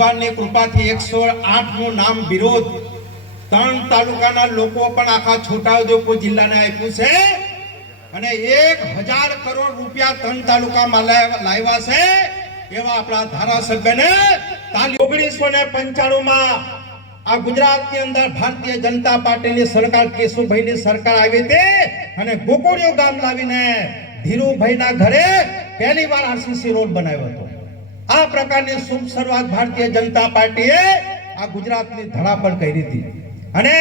ભગવાનની કૃપાથી એકસો આઠનું નામ વિરોધ ત્રણ તાલુકાના લોકો પણ આખા છોટાઉદેપુર જિલ્લાને આપ્યું છે અને એક હજાર કરોડ રૂપિયા ત્રણ તાલુકામાં લાવ- લાવ્યા છે એવા આપણા ધારાસભ્યને તાલી ઓગણીસો ને પંચાણું માં આ ગુજરાતની અંદર ભારતીય જનતા પાર્ટીની સરકાર કેશુભાઈની સરકાર આવી હતી અને ગોકુળિયો ગામ લાવીને ધીરુભાઈના ઘરે પહેલી વાર આરસીસી રોડ બનાવ્યો હતો. આ પ્રકારની શુભ શરૂઆત ભારતીય જનતા પાર્ટીએ આ ગુજરાતની ધડા પર કરી હતી. અને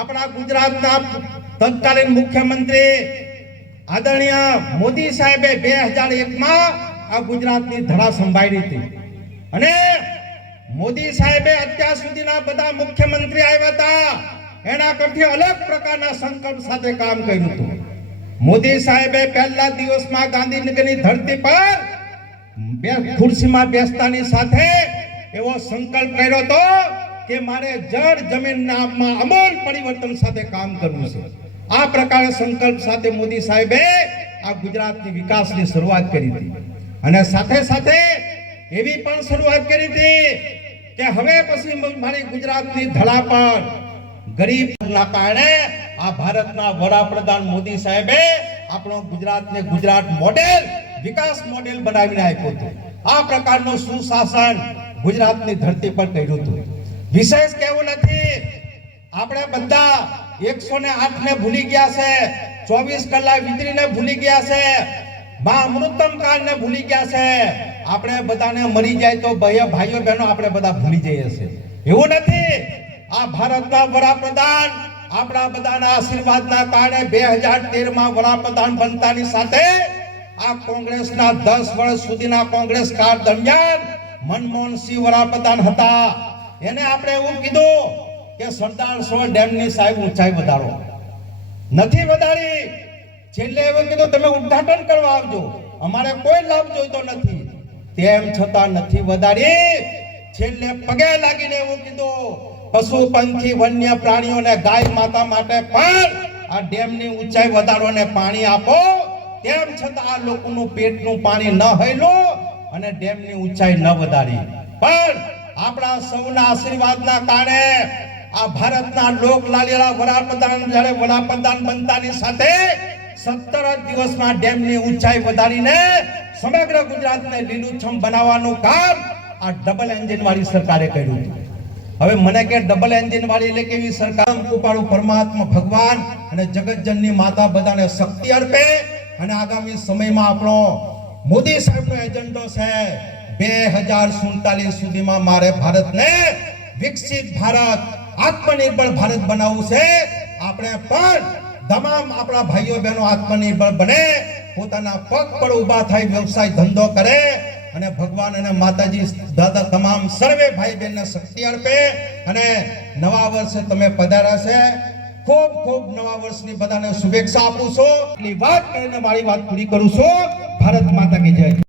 આપણા ગુજરાતના તત્કાલીન મુખ્યમંત્રી આદરણીય મોદી સાહેબે બે હજાર એકમાં આ ગુજરાતની ધડા સંભાળી હતી. અને મોદી સાહેબે અત્યાર સુધીના બધા મુખ્યમંત્રી આવ્યા હતા, એના કરતી અલગ પ્રકારના સંકલ્પ સાથે કામ કર્યું હતું. મોદી સાહેબે પહેલા દિવસમાં ગાંધીનગરની ધરતી પર બે ખુરશીમાં બેસતાની સાથે એવો સંકલ્પ કર્યો હતો કે મારે જળ જમીન નામમાં અમૂલ પરિવર્તન સાથે કામ કરવું છે. આ પ્રકારે સંકલ્પ સાથે મોદી સાહેબે આ ગુજરાતની વિકાસની શરૂઆત કરી હતી. અને સાથે સાથે એવી પણ શરૂઆત કરી હતી કે હવે પછી મારી ગુજરાતની ધડા ગરીબના કારણે આ ભારતના વડાપ્રધાન મોદી સાહેબે આપણો ગુજરાતને ગુજરાત મોડેલ વિકાસ મોડેલ બનાવીને આપ્યું હતું. આ પ્રકારનું સુશાસન ગુજરાતની ધરતી પર કર્યું હતું. વિશેષ કેવું નથી, આપણે બધા એકસો ને આઠ ને ભૂલી ગયા છે, ચોવીસ કલાક વીતરીને ભૂલી ગયા છે, મા અમૃતમ કાળ ને ભૂલી ગયા છે. આપણે બધાને મરી જાય તો ભાઈઓ ભાઈઓ બહેનો, આપણે બધા ભૂલી જઈએ છે એવું નથી, આ ભારતના વડાપ્રધાન આપણા બધાના આશીર્વાદના કારણે બે હજાર તેરમાં વડાપ્રધાન બનતાની સાથે આ કોંગ્રેસના દસ વર્ષ સુધીના કોંગ્રેસ કાળ દરમિયાન મનમોહનસિંહ વડાપ્રધાન હતા. એને આપણે એવું કીધું કે સરદાર સરોવર ડેમની સાહેબ ઊંચાઈ વધારો. નથી વધારી. છેલ્લે એવું કીધું, તમે ઉદ્ઘાટન કરવા આવજો. અમારે કોઈ લાભ જોઈતો નથી. તેમ છતાં નથી વધારી. છેલ્લે પગે લાગીને એવું કીધું, પશુ પંખી, વન્ય પ્રાણીઓને ગાય માતા માટે પણ આ ડેમની ઊંચાઈ વધારો ને પાણી આપો. તેમ છતાં આ લોકોનું પેટનું પાણી ન હૈલો અને ડેમની ઊંચાઈ ન વધારી. પણ આપણા સૌના આશીર્વાદના કારણે આ ભારતના લોક લાલેલા વડાપ્રધાન જ્યારે વડાપ્રધાન બનતાની સાથે સત્તર દિવસમાં ડેમની ઊંચાઈ વધારીને સમગ્ર ગુજરાતને લીલુંછમ બનાવવાનું કામ આ ડબલ એન્જિન વાળી સરકારે કર્યું હવે મને કે ડબલ એન્જિન વાળી એટલે કેવી સરકાર? કૃપાળુ પરમાત્મા ભગવાન અને જગતજનની માતા બધાને શક્તિ અર્પે અને આગામી સમયમાં આપણો મોદી સાહેબનો એજન્ડો છે બે હજાર સુડતાલીસ સુધીમાં મારે ભારતને વિકસિત ભારત, આત્મનિર્ભર ભારત બનાવવું છે. આપણે પણ તમામ આપણા ભાઈઓ બહેનો આત્મનિર્ભર બને, પોતાના પગ પર ઊભા થઈ વ્યવસાય ધંધો કરે અને ભગવાન અને માતાજી દાદા તમામ સર્વે ભાઈ બહેનને શક્તિ અર્પે અને નવા વર્ષે તમે પધાર્યા છે. ખૂબ ખૂબ નવા વર્ષની બધાને શુભેચ્છા આપું છું. વાત કરીને મારી વાત પૂરી કરું છું. ભારત માતા કી જય.